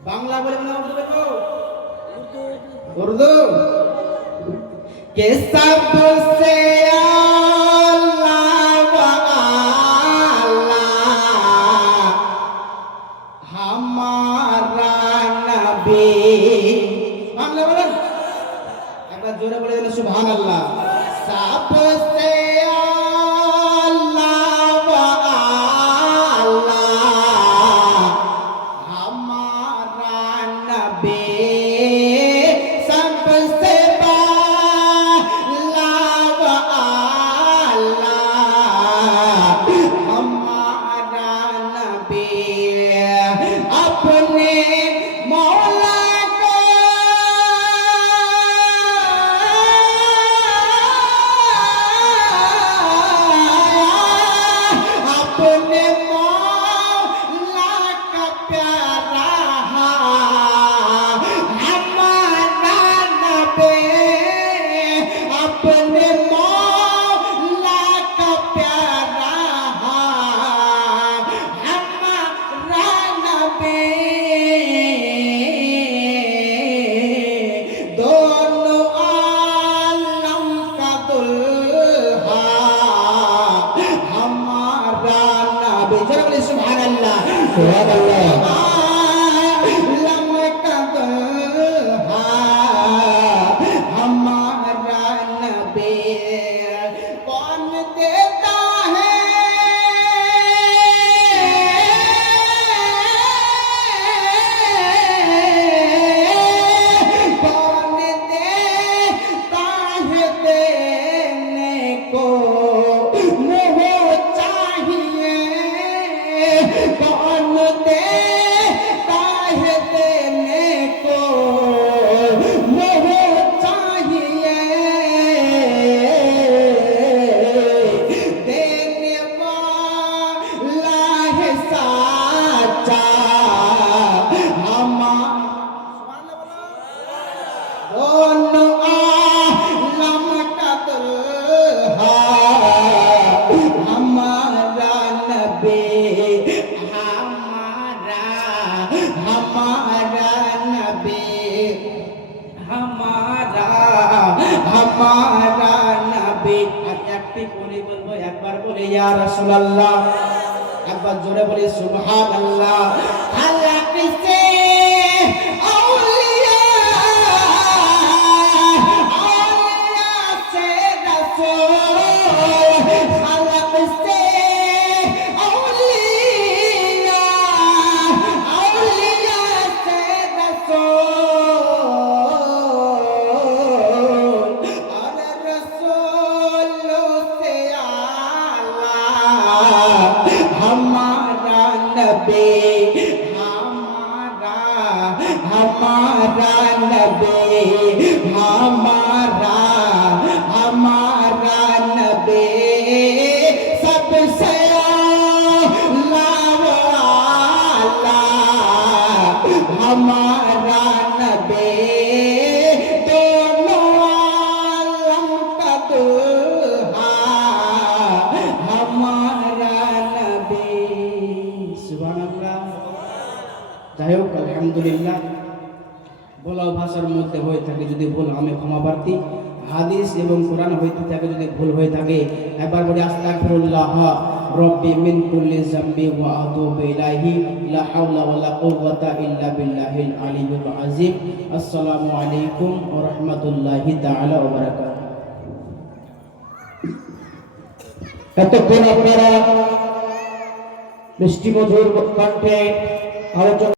বাংলা বলে না উর্দু বলবো? উর্দু के सबसे हमारा नबी बांग्ला बोलें एक बार जोरे बोले देना सुभान अल्लाह सबसे हमारा नबी हमारा नबी একটি বলি বলবো একবার বলে ইয়া রাসূলুল্লাহ একবার জোরে বলি সুবহানাল্লাহ আল্লাহ কিসে আউলিয়া আউলিয়া সে রাসূল আল্লাহ কিসে আউলিয়া আউলিয়া সে রাসূল हमारा नबी हमारा नबी हमारा नबी सबसे आला हमारा नबी दोनों आलम का दुल्हा हमारा যাই হোক আলহামদুলিল্লাহ বলা ভাষার মধ্যে হয়ে থাকে যদি ভুল আমি ক্ষমা প্রার্থী হাদিস এবং কোরআন হইতে থাকে যদি ভুল হয়ে থাকে একবার বলি আস্তাগফিরুল্লাহ রব্বি মিন কুল্লি যামবি ওয়া আতুবু ইলাইহি লা হাওলা ওয়ালা কুওয়াতা ইল্লা বিল্লাহিল আলিয়্যিল আযীম আসসালামু আলাইকুম ওয়া রাহমাতুল্লাহি তাআলা ওয়া বারাকাতুহু এতক্ষণ আপনারা মিষ্টি মধুর কণ্ঠে আলোচনা